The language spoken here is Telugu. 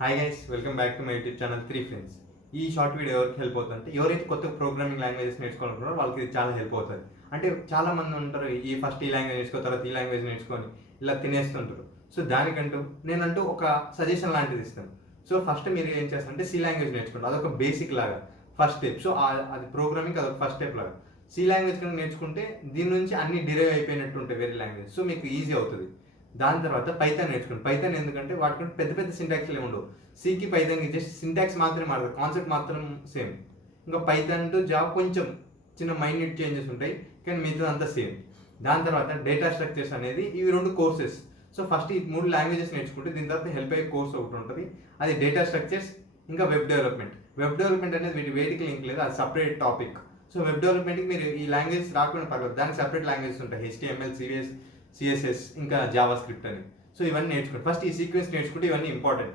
Hi guys, welcome back to my YouTube channel 3 friends. ఈ షార్ట్ వీడియో ఎవరికి హెల్ప్ అవుతుందంటే ఎవరైతే కొత్త ప్రోగ్రామింగ్ లాంగ్వేజెస్ నేర్చుకోవాలనుకున్నారో వాళ్ళకి ఇది చాలా హెల్ప్ అవుతుంది. అంటే చాలా మంది ఉంటారు ఫస్ట్ ఈ లాంగ్వేజ్ నేర్చుకో, తర్వాత ఈ లాంగ్వేజ్ నేర్చుకొని ఇలా తినేస్తుంటారు. సో దానికంటూ నేనంటూ ఒక సజెషన్ లాంటిది ఇస్తాను. సో ఫస్ట్ మీరు ఏం చేస్తారంటే సి లాంగ్వేజ్ నేర్చుకోండి. అదొక బేసిక్ లాగా ఫస్ట్ స్టెప్. సో అది ప్రోగ్రామింగ్ అదొక ఫస్ట్ స్టెప్ లాగా. సి లాంగ్వేజ్ కనుక నేర్చుకుంటే దీని నుంచి అన్ని డిరైవ్ అయిపోయినట్టు ఉంటాయి వేరే లాంగ్వేజ్. సో మీకు ఈజీ అవుతుంది. దాని తర్వాత పైథాన్ నేర్చుకోండి. పైథాన్ ఎందుకంటే వాటికంటే పెద్ద పెద్ద సింటాక్స్లు ఉండవు. సికి పైథాన్కి జస్ట్ సింటాక్స్ మాత్రమే మారుతుంది, కాన్సెప్ట్ మాత్రం సేమ్. ఇంకా పైథాన్ టు జావా కొంచెం చిన్న మైన్యూట్ చేంజెస్ ఉంటాయి, కానీ మిగతా అంతా సేమ్. దాని తర్వాత డేటా స్ట్రక్చర్స్ అనేది ఇవి 2 కోర్సెస్. సో ఫస్ట్ ఈ 3 లాంగ్వేజెస్ నేర్చుకుంటే దీని తర్వాత హెల్ప్ అయ్యే కోర్స్ ఒకటి ఉంటుంది, అది డేటా స్ట్రక్చర్స్. ఇంకా వెబ్ డెవలప్మెంట్. వెబ్ డెవలప్మెంట్ అనేది వేటికి లింక్ లేదు, అది సపరేట్ టాపిక్. సో వెబ్ డెవలప్మెంట్కి మీరు ఈ లాంగ్వేజ్ రాకుండా పర్లేదు, దానికి సపరేట్ లాంగ్వేజెస్ ఉంటాయి, HTML, CSS, ఇంకా జావా స్క్రిప్ట్ అని. సో ఇవన్నీ నేర్చుకోండి. ఫస్ట్ ఈ సీక్వెన్స్ నేర్చుకుంటే ఇవన్నీ ఇంపార్టెంట్.